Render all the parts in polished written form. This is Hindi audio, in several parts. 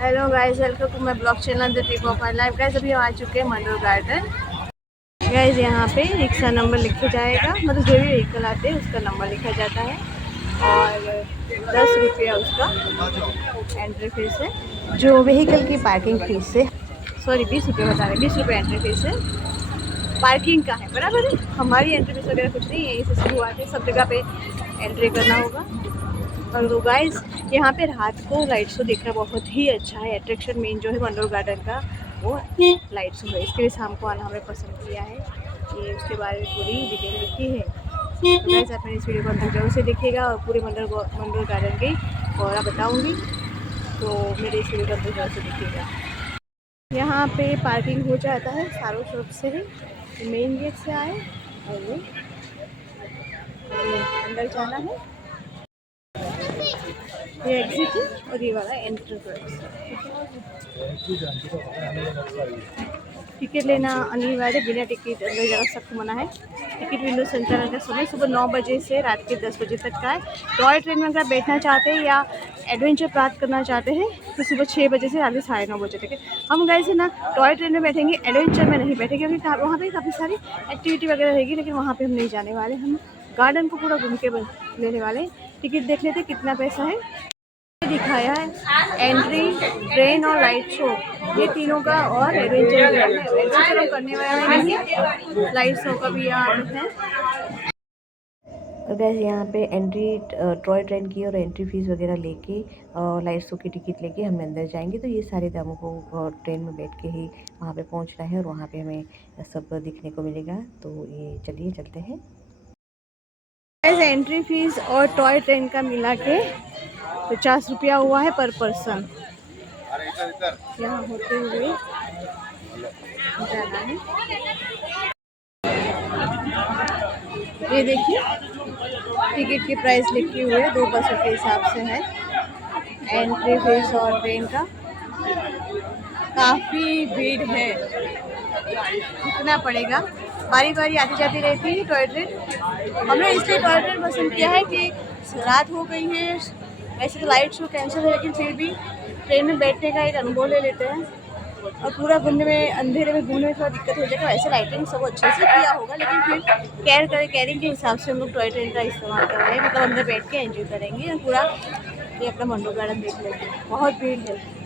Hello guys, welcome to my blog channel the trip of my life. Guys अभी हम आ चुके हैं मंडोर गार्डन। गाइस यहाँ पे रिक्शा नंबर लिखा जाएगा, मतलब जो भी व्हीकल आते हैं उसका नंबर लिखा जाता है और 10 रुपया उसका एंट्री फीस है। जो व्हीकल की पार्किंग फीस है, सॉरी 20 रुपये बता रहे, 20 रुपये एंट्री फीस है। पार्किंग का है, बराबर है। हमारी एंट्री फीस वगैरह कुछ नहीं है, यहीं से शुरुआत है, सब जगह पे एंट्री करना होगा। और तो गाइस यहाँ पे रात को लाइट शो देखना बहुत ही अच्छा है। अट्रैक्शन मेन जो है मंडोर गार्डन का वो लाइट शो है, इसके लिए शाम को आना हमें पसंद किया है। ये उसके बारे में पूरी डिटेल लिखी है। तो गाइस आप मेरी इस वीडियो को अंत तक जरूर से देखिएगा और पूरे मंडोर गार्डन की और बताऊँगी, तो मेरे इस वीडियो को अंत तक जरूर से देखिएगा। यहाँ पे पार्किंग हो जाता है सारों शॉप से ही, मेन गेट से आए और ये अंदर जाना है। ये एग्जिट है और ये वाला एंट्रेंस। टिकट लेना अनिवार्य, बिना टिकट अंदर जाना सख्त मना है। टिकट विंडो संचालन का समय सुबह 9 बजे से रात के 10 बजे तक का है। टॉय ट्रेन में अगर बैठना चाहते हैं या एडवेंचर प्राप्त करना चाहते हैं तो सुबह 6 बजे से रात के 9:30 बजे तक है। हम गए से ना टॉय ट्रेन में बैठेंगे, एडवेंचर में नहीं बैठेंगे क्योंकि वहाँ पे काफ़ी सारी एक्टिविटी वगैरह रहेगी, लेकिन वहाँ पे हम नहीं जाने वाले। हम गार्डन को पूरा घूम के लेने वाले। टिकट देख लेते कितना पैसा है। दिखाया है एंट्री, ट्रेन और लाइट शो, ये तीनों का, और एडवेंचर हम करने वाले नहीं, लाइट शो का भी यहाँ है। और गैस यहाँ पे एंट्री टॉय ट्रेन की और एंट्री फीस वगैरह लेके और लाइट शो की टिकट लेके हम अंदर जाएंगे। तो ये सारे दामों को ट्रेन में बैठ के ही वहाँ पे पहुँचना है और वहाँ पे हमें सब दिखने को मिलेगा। तो ये चलिए चलते हैं। एंट्री फीस और टॉय ट्रेन का मिला के 50 रुपया हुआ है पर पर्सन। यहाँ होते हुए जाना है। ये देखिए टिकट की प्राइस लिखी हुई है, 2 बसों के हिसाब से है एंट्री फीस और ट्रेन का। काफ़ी भीड़ है, रुकना पड़ेगा, बारी बारी आती जाती रहती है टॉय ट्रेन। हमने इसलिए टॉय ट्रेन पसंद किया है कि रात हो गई है, वैसे तो लाइट शो कैंसिल है लेकिन फिर भी ट्रेन में बैठने का एक अनुभव ले लेते हैं। और पूरा घूमने में, अंधेरे में घूमने में थोड़ा दिक्कत हो जाएगा। वैसे लाइटिंग सब अच्छे से किया होगा लेकिन फिर कैरिंग के हिसाब से हम लोग टॉय ट्रेन का इस्तेमाल कर रहे हैं, मतलब अंदर बैठ के एंजॉय करेंगे और पूरा ये अपना मंडोर गार्डन देख लेंगे। बहुत भीड़ है।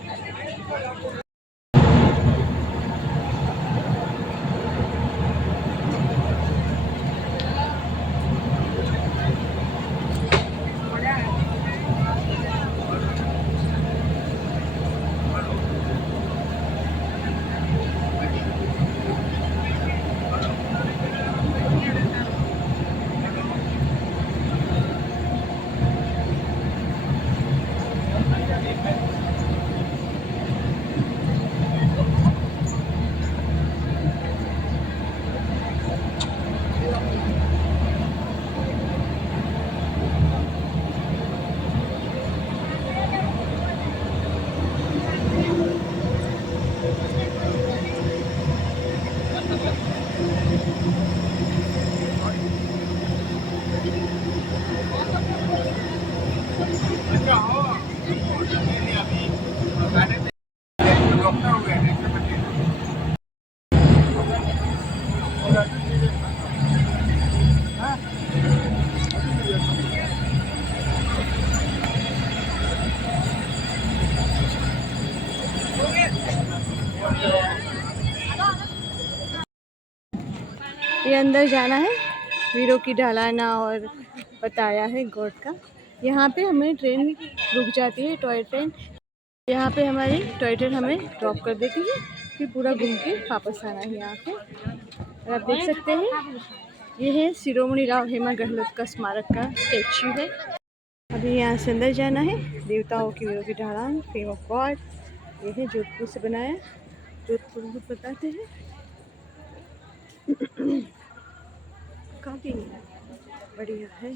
ये अंदर जाना है, वीरों की ढलाना और बताया है गॉड का। यहाँ पे हमें ट्रेन रुक जाती है, टॉय ट्रेन। यहाँ पे हमारी टॉय ट्रेन हमें ड्रॉप कर देती है, फिर पूरा घूम के वापस आना है यहाँ पे। और आप देख सकते हैं ये है शिरोमणि राव हेमा गहलोत का स्मारक का स्टैच्यू है। अभी यहाँ से अंदर जाना है। देवताओं की वीरों की ढलान, फेम ऑफ गॉड, ये है जोधपुर से बनाया, जोधपुर को बताते हैं। काफ़ी बढ़िया है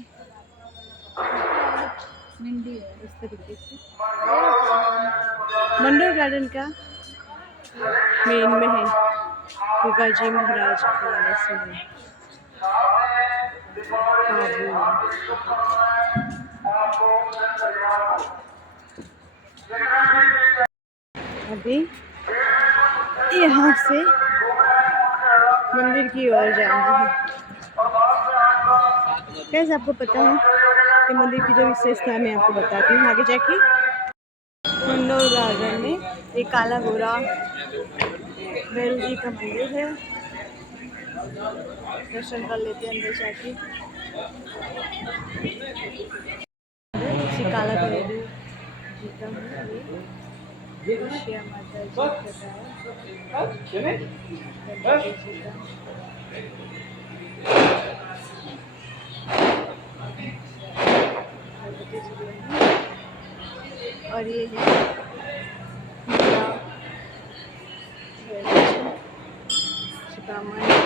इस तरीके से। मंडोर गार्डन का मेन में है, गुगा जी महाराज वाले से है। अभी यहाँ से मंदिर की ओर जाना है। कैसे आपको पता है कि मंदिर की जो विशेषता है मैं आपको बताती हूँ आगे जाके। मंडोर गार्डन में एक काला गोरा भैरू जी का मंदिर है, दर्शन कर लेते हैं अंदर जाके। काला भैरू जी का श्या माता जी और ये है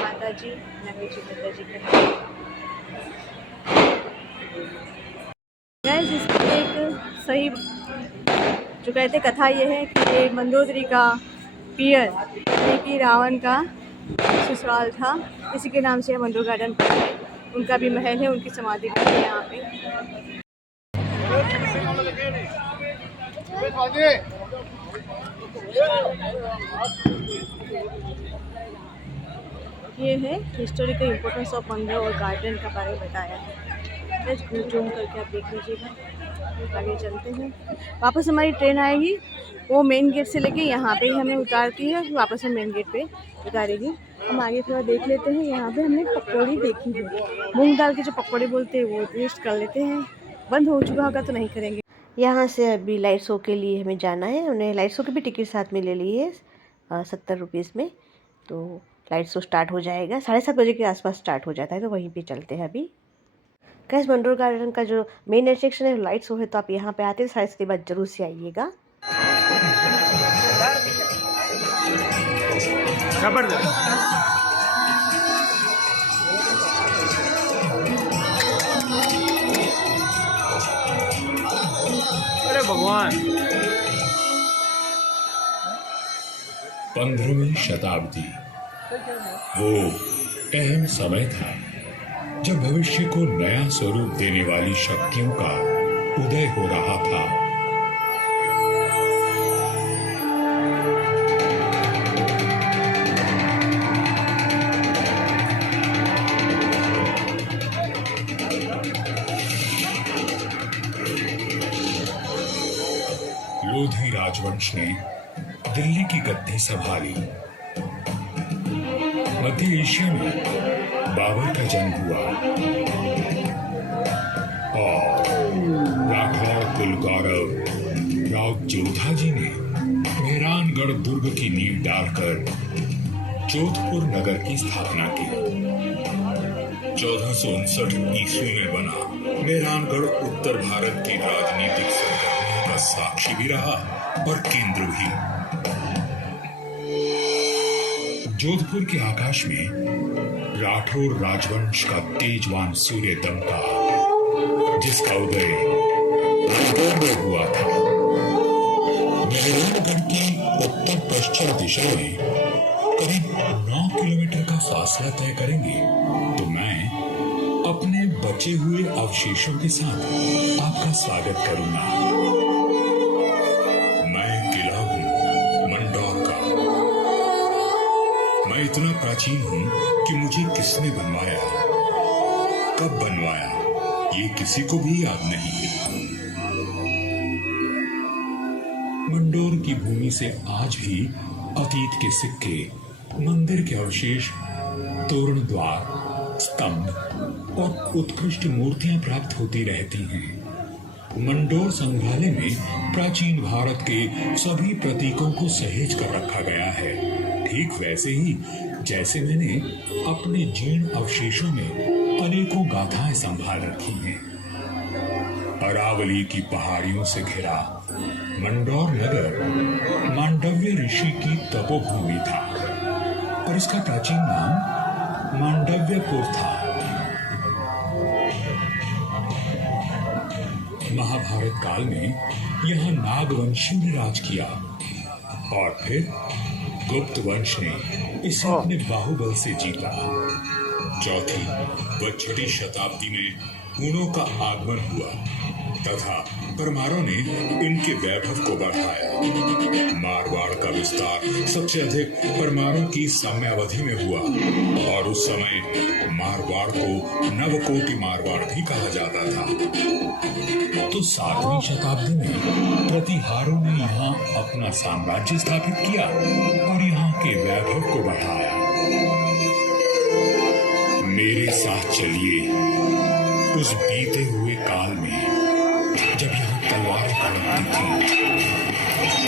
माता जी नवेची माता जी का। गाइस इसकी एक सही जो कहते कथा ये है कि ये मंदोदरी का पियर कि रावण का ससुराल था, इसी के नाम से मंडोर गार्डन पर है। उनका भी महल है, उनकी समाधि भी है यहाँ पे। ये है हिस्टोरिकल इम्पोर्टेंस ऑफ मंदिर और गार्डन का बारे में बताया है। बस जूम करके आप देख लीजिएगा। आगे चलते हैं। वापस हमारी ट्रेन आएगी, वो मेन गेट से लेके यहाँ पे ही हमें उतारती है, वापस हम मेन गेट पे उतारेगी। हम आगे थोड़ा देख लेते हैं। यहाँ पे हमने पकौड़ी देखी है, मूंग दाल के जो पकौड़े बोलते हैं वो टेस्ट कर लेते हैं। बंद हो चुका होगा तो नहीं करेंगे। यहाँ से अभी लाइट शो के लिए हमें जाना है। हमने लाइट शो की भी टिकट साथ में ले ली है 70 रुपीज़ में। तो लाइट शो स्टार्ट हो जाएगा 7:30 बजे के आसपास स्टार्ट हो जाता है, तो वहीं पे चलते हैं अभी। कैश मंडोर गार्डन का जो मेन अट्रैक्शन है लाइट शो है, तो आप यहाँ पे आते हैं 7:30 बजे जरूर से आइएगा। अरे भगवान। 15वीं शताब्दी वो अहम समय था जब भविष्य को नया स्वरूप देने वाली शक्तियों का उदय हो रहा था। लोधी राजवंश ने दिल्ली की गद्दी संभाली। मध्य एशिया में बाबर का जन्म हुआ और राठौर कुलगौरव राव जोधा जी ने मेहरानगढ़ दुर्ग की नींव डालकर जोधपुर नगर की स्थापना की। 1459 ईस्वी में बना मेहरानगढ़ उत्तर भारत की राजनीतिक सरगर्मियों का साक्षी भी रहा और केंद्र भी। जोधपुर के आकाश में राठौर राजवंश का तेजवान सूर्य दमका, जिसका उदय मंदोर में हुआ था। मेहरानगढ़ की उत्तर पश्चिम दिशा में करीब 9 किलोमीटर का फासला तय करेंगे तो मैं अपने बचे हुए अवशेषों के साथ आपका स्वागत करूंगा। मैं किला हूं मंडोर का। मैं इतना प्राचीन हूं कि मुझे किसने बनवाया, कब बनवाया, ये किसी को भी याद नहीं है। मंडोर की भूमि से आज भी अतीत के सिक्के, मंदिर के अवशेष, तोरण द्वार, स्तंभ और उत्कृष्ट मूर्तियां प्राप्त होती रहती हैं। मंडोर संग्रहालय में प्राचीन भारत के सभी प्रतीकों को सहेज कर रखा गया है, ठीक वैसे ही जैसे मैंने अपने जीर्ण अवशेषों में अनेकों गाथाएं संभाल रखी हैं। अरावली की पहाड़ियों से घिरा मंडोर नगर मांडव्य ऋषि की तपोभूमि था और इसका प्राचीन नाम मांडव्यपुर था। महाभारत काल में यहाँ नागवंशियों ने राज किया और फिर गुप्त वंश ने इसे अपने बाहुबल से जीता। चौथी व छठी शताब्दी में हुनों का आगमन हुआ तथा परमारों ने इनके वैभव को बढ़ाया। मारवाड़ का विस्तार सबसे अधिक परमारों की साम्यावधि में हुआ और उस समय मारवाड़ को नवकोटि मारवाड़ भी कहा जाता था। तो 7वीं शताब्दी में प्रतिहारों ने यहाँ अपना साम्राज्य स्थापित किया और यहाँ के वैभव को बढ़ाया। मेरे साथ चलिए उस बीते हुए काल में जब यहाँ तलवारें कड़कती थी,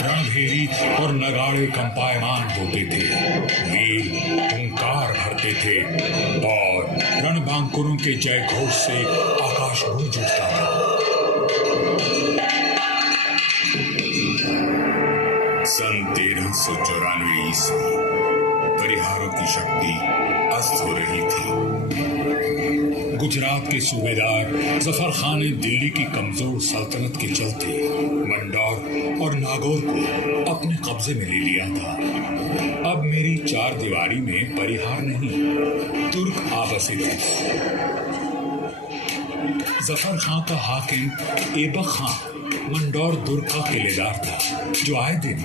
रणभेरी और नगाड़े कंपायमान होते थे, वीर हुंकार भरते थे और रणबांकुरों के जय घोष से आकाश गूंज उठता था। सन 1394 ईस्वी परिहारों की शक्ति अस्त हो रही थी। गुजरात के सूबेदार जफर खान ने दिल्ली की कमजोर सल्तनत के चलते मंडौर और नागौर को अपने कब्जे में ले लिया था। अब मेरी 4 दीवारी में परिहार नहीं, तुर्क आ बसे थे। जफर खां का हाकिम ऐबक खां मंडौर दुर्ग का किलेदार था, जो आए दिन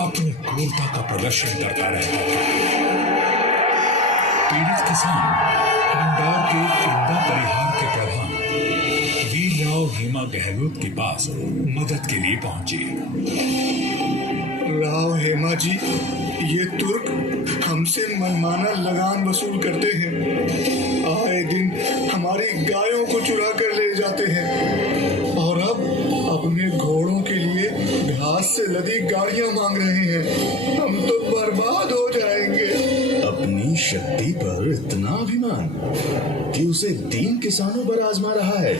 अपनी क्रूरता का प्रदर्शन करता रहता था। पीड़ित किसान मंडौर के इंदा परिहार के प्रधान वीरराव हेमा गहलोत के पास मदद के लिए पहुंचे। राव हेमा जी, ये तुर्क हमसे मनमाना लगान वसूल करते हैं। आए दिन हमारी गायों को चुरा कर ले जाते हैं और अब अपने घोड़ों के लिए घास से लदी गाड़ियां मांग रहे हैं। हम तो बर्बाद हो जाएंगे। अपनी शक्ति पर इतना अभिमान कि उसे 3 किसानों पर आजमा रहा है।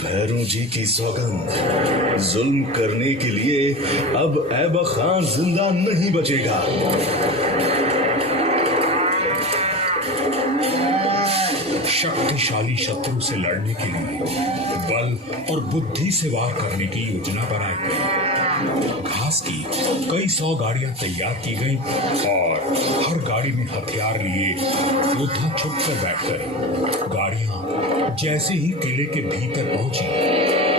भैरों जी की सौगंध, जुल्म करने के लिए अब ऐबक खान जिंदा नहीं बचेगा। शक्तिशाली शत्रु से लड़ने के लिए बल और बुद्धि से वार करने की योजना बनाई गई। घास की कई 100 गाड़ियां तैयार की गईं और हर गाड़ी में हथियार लिए योद्धा छुप कर बैठ गए। गाड़ियां जैसे ही किले के भीतर पहुंची,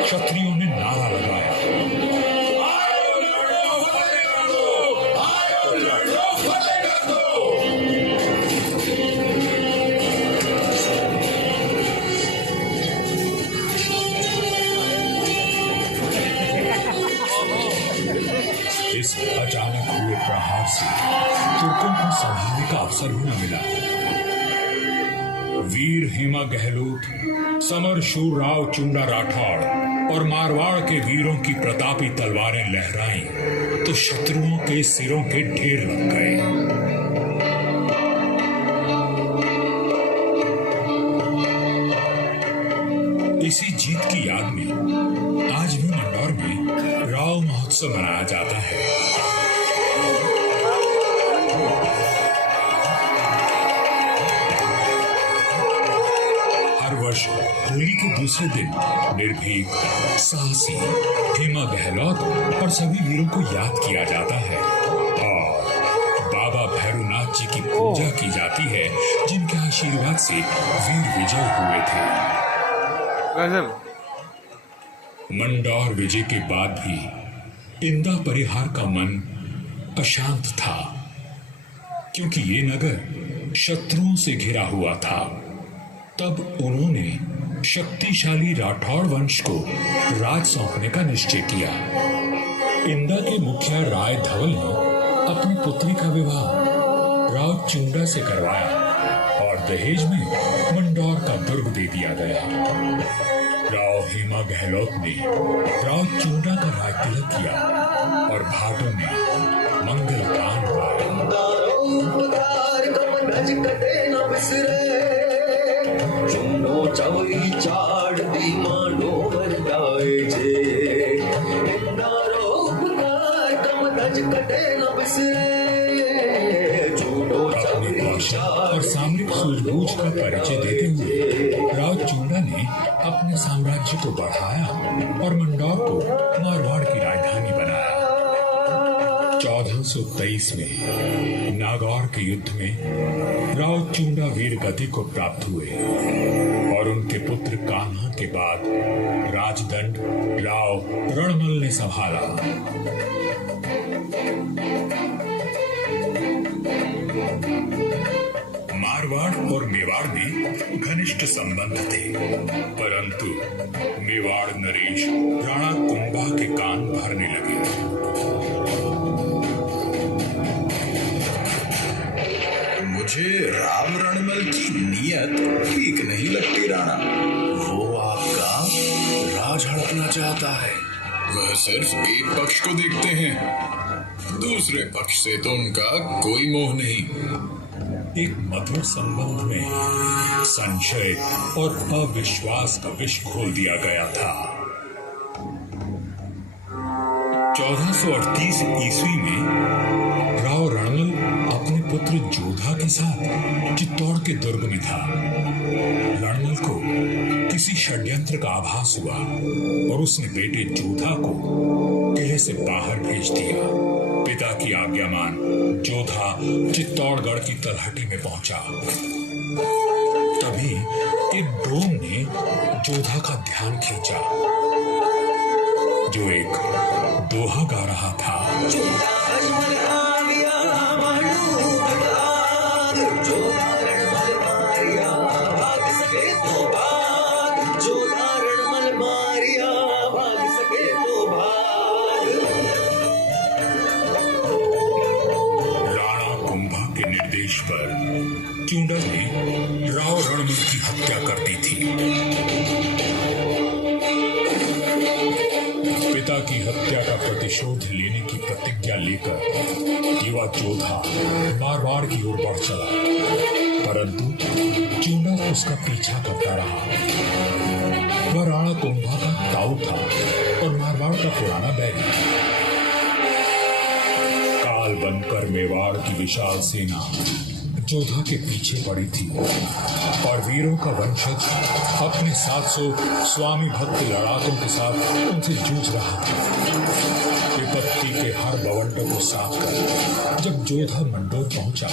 क्षत्रियों ने नारा लगाया, इस अचानक हुए प्रहार से तुर्कों को संभालने का अवसर भी न मिला। वीर हेमा गहलोत, समर शूर राव चुंडा राठौड़ और मारवाड़ के वीरों की प्रतापी तलवारें लहराईं तो शत्रुओं के सिरों के ढेर लग गए। इसी जीत की याद में आज भी मंडौर में राव महोत्सव मनाया जाता है। हर वर्ष होली के दूसरे दिन निर्भीक, साहसी हेमा गहलोत और सभी वीरों को याद किया जाता है और बाबा भैरवनाथ जी की पूजा की जाती है, जिनके आशीर्वाद से वीर विजय हुए थे। मंडौर विजय के बाद भी इंदा परिहार का मन अशांत था, क्योंकि ये नगर शत्रुओं से घिरा हुआ था। तब उन्होंने शक्तिशाली राठौड़ वंश को राज सौंपने का निश्चय किया। इंदा के मुखिया राय धवल ने अपनी पुत्री का विवाह राव चुंडा से करवाया और दहेज में मंडौर का दुर्ग दे दिया गया। राव हेमा गहलोत ने राव चुंडा का राज तिलक किया और भाटों में मंगल गान गाया। और सामरिक सूझबूझ का परिचय देते हुए राव चुंडा ने अपने साम्राज्य को बढ़ाया और मंडौर को मारवाड़ की राजधानी बनाया। 1423 में नागौर के युद्ध में राव चुंडा वीर गति को प्राप्त हुए और उनके पुत्र कान्हा के बाद राजदंड राव रणमल ने संभाला। मारवाड़ और मेवाड़ में घनिष्ठ संबंध थे, परंतु मेवाड़ नरेश राणा कुंभा के कान भरने लगे। मुझे राम रणमल की नीयत ठीक नहीं लगती राणा। वो आपका राज हड़पना चाहता है। वह सिर्फ एक पक्ष को देखते हैं, दूसरे पक्ष से तो उनका कोई मोह नहीं। एक मधुर संबंध में संशय और अविश्वास का विष घोल दिया गया था। 1438 ईस्वी में राव रणमल अपने पुत्र जोधा के साथ चित्तौड़ के दुर्ग में था। रणमल को किसी षड्यंत्र का आभास हुआ और उसने बेटे जोधा को किले से बाहर भेज दिया। पिता की आज्ञा मान जोधा चित्तौड़गढ़ की तलहटी में पहुंचा। तभी एक डोम ने जोधा का ध्यान खींचा, जो एक दोहा गा रहा था। पर चुंडा ने राव रणमल की हत्या कर दी थी। पिता की हत्या का प्रतिशोध लेने की प्रतिज्ञा लेकर युवा जोधा मारवाड़ की ओर बढ़ चला, परंतु चुंडा उसका पीछा करता रहा। वह राणा कुंभा का ताऊ था और मारवाड़ का पुराना बैरी। काल बनकर मेवाड़ की विशाल सेना जोधा के पीछे पड़ी थी और वीरों का वंशज अपने 700 स्वामी भक्त लड़ाकों के साथ उनसे जूझ रहा था। विपत्ति के हर बवंडों को साफ कर जब जोधा मंडोर पहुंचा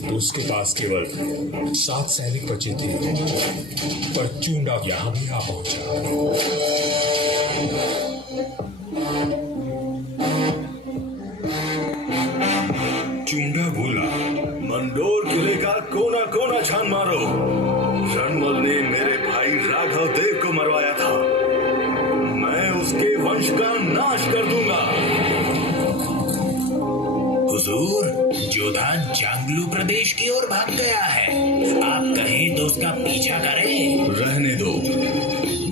तो उसके पास केवल 7 सैनिक बचे थे, पर चुंडा यहां भी आ पहुंचा। चुंडा बोला, मंडोर किले का कोना कोना छान मारो। रणमल ने मेरे भाई राघव देव को मरवाया था, मैं उसके वंश का नाश कर दूंगा। हुजूर, जोधा जांगलू प्रदेश की ओर भाग गया है, आप कहें तो उसका पीछा करें। रहने दो,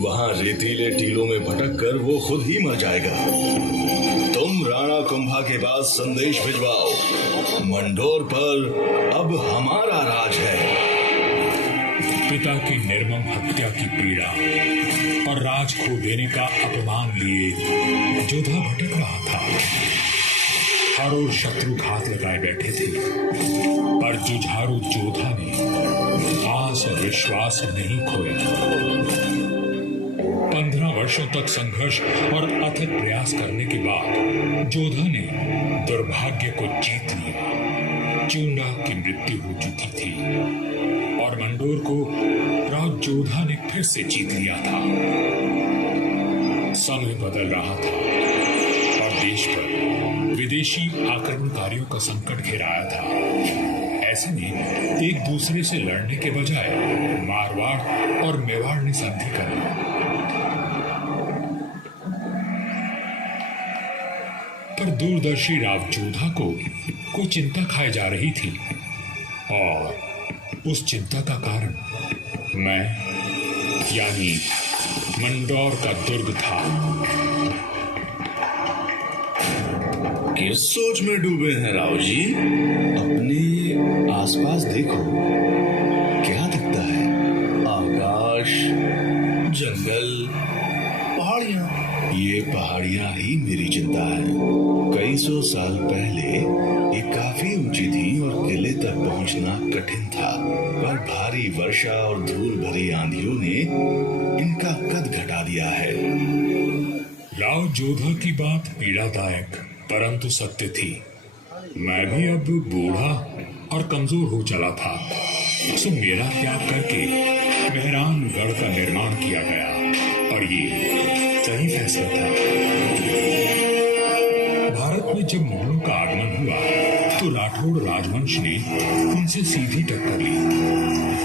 वहां रेतीले टीलों में भटक कर वो खुद ही मर जाएगा। तुम राणा कुंभा के पास संदेश भिजवाओ, मंडोर पर अब हमारा राज है। पिता की निर्मम हत्या की पीड़ा और राज खो देने का अपमान लिए जोधा भटक रहा था। हर ओर शत्रु घात लगाए बैठे थे, पर जुझारू जोधा ने आस और विश्वास नहीं खोया। 15 वर्षों तक संघर्ष और अथक प्रयास करने के बाद जोधा ने दुर्भाग्य को जीत लिया। चुंडा की मृत्यु हो चुकी थी और मंडोर को राव जोधा ने फिर से जीत लिया था। समय बदल रहा था और देश पर विदेशी आक्रमणकारियों का संकट घेराया था। ऐसे में एक दूसरे से लड़ने के बजाय मारवाड़ और मेवाड़ ने संधि कर ली। पर दूरदर्शी राव जोधा को कोई चिंता खाए जा रही थी और उस चिंता का कारण मैं यानी मंडोर का दुर्ग था। किस सोच में डूबे हैं राव जी? अपने आसपास देखो, क्या दिखता है? आकाश, जंगल, पहाड़ियां। ये पहाड़ियां ही मेरी चिंता है। कई सौ साल पहले ये काफी ऊंची थी और किले तक पहुंचना कठिन था, पर भारी वर्षा और धूल भरी आंधियों ने इनका कद घटा दिया है। राव जोधा की बात पीड़ादायक परंतु सत्य थी। मैं भी अब बूढ़ा और कमजोर हो चला था, सो मेरा त्याग करके मेहरानगढ़ का निर्माण किया गया। और ये सही फैसला था। भारत में जब मुगलों का आगमन हुआ तो राठौड़ राजवंश ने उनसे सीधी टक्कर ली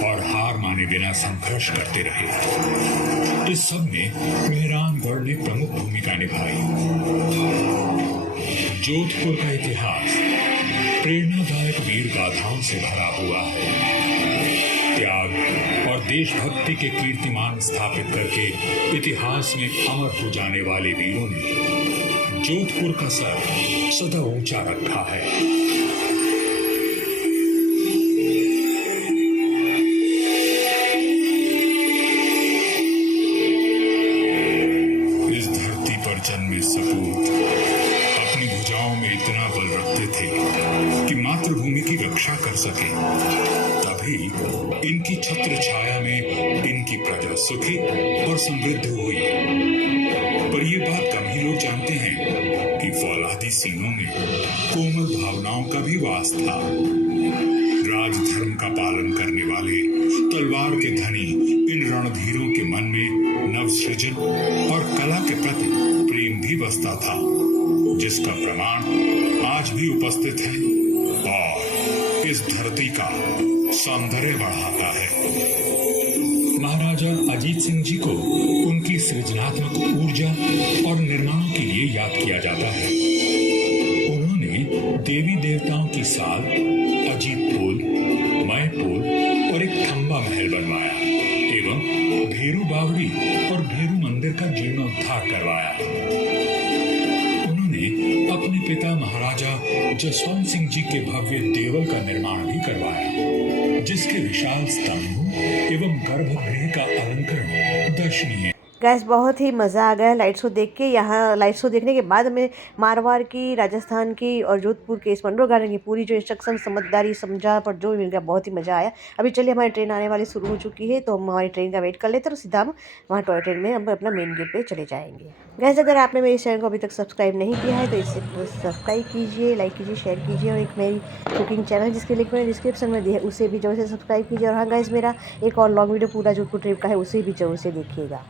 और हार माने बिना संघर्ष करते रहे। इस सब में मेहरानगढ़ ने प्रमुख भूमिका निभाई। जोधपुर का इतिहास प्रेरणादायक वीर गाथाओं से भरा हुआ है। त्याग और देशभक्ति के कीर्तिमान स्थापित करके इतिहास में अमर हो जाने वाले वीरों ने जोधपुर का सर सदा ऊंचा रखा है। इस धरती पर जन्मे सपूत अपनी भुजाओं में इतना बल रखते थे कि मातृभूमि की रक्षा कर सके। तभी इनकी छत्र छाया में इनकी प्रजा सुखी और समृद्ध हुई। पर ये बात कम ही लोग जानते हैं कि फौलादी सीनों में कोमल भावनाओं का भी वास था। राजधर्म का पालन करने वाले तलवार के धनी इन रणधीरों के मन में नवसृजन और कला के प्रति प्रेम भी बसता था, जिसका प्रमाण आज भी उपस्थित है और इस धरती का सौंदर्य बढ़ाता है। महाराजा अजीत सिंह जी को उनकी सृजनात्मक ऊर्जा और निर्माण के लिए याद किया जाता है। उन्होंने देवी देवताओं की साल, अजीत पोल, मय पोल और एक खंबा महल बनवाया एवं भेरू बावड़ी और भेरू मंदिर का जीर्णोद्धार करवाया। उन्होंने अपने पिता महाराजा जसवंत सिंह जी के भव्य देवल का निर्माण भी करवाया, जिसके विशाल स्तंभ एवं गर्भगृह का अलंकरण दर्शनीय। गैस बहुत ही मज़ा आ गया लाइट शो देख के। यहाँ लाइट शो देखने के बाद हमें मारवाड़ की, राजस्थान की और जोधपुर के इस मंडोर गार्डन की पूरी जो इंस्ट्रक्शन समझदारी समझा पर जो भी मिल गया, बहुत ही मज़ा आया। अभी चलिए हमारी ट्रेन आने वाली शुरू हो चुकी है, तो हम हमारी ट्रेन का वेट कर लेते हैं और सीधा हम वहाँ टॉय ट्रेन में हम अपना मेन गेट पर चले जाएंगे। गैस अगर आपने मेरे चैनल को अभी तक सब्सक्राइब नहीं किया है तो इसे सब्सक्राइब कीजिए, लाइक कीजिए, शेयर कीजिए और एक मेरी कुकिंग चैनल जिसके लिंक मैंने डिस्क्रिप्शन में दिया है उसे भी जरूर से सब्सक्राइब कीजिए। और हाँ गाइस, मेरा एक और लॉन्ग वीडियो पूरा जोधपुर ट्रिप का है, उसे भी जरूर से देखिएगा।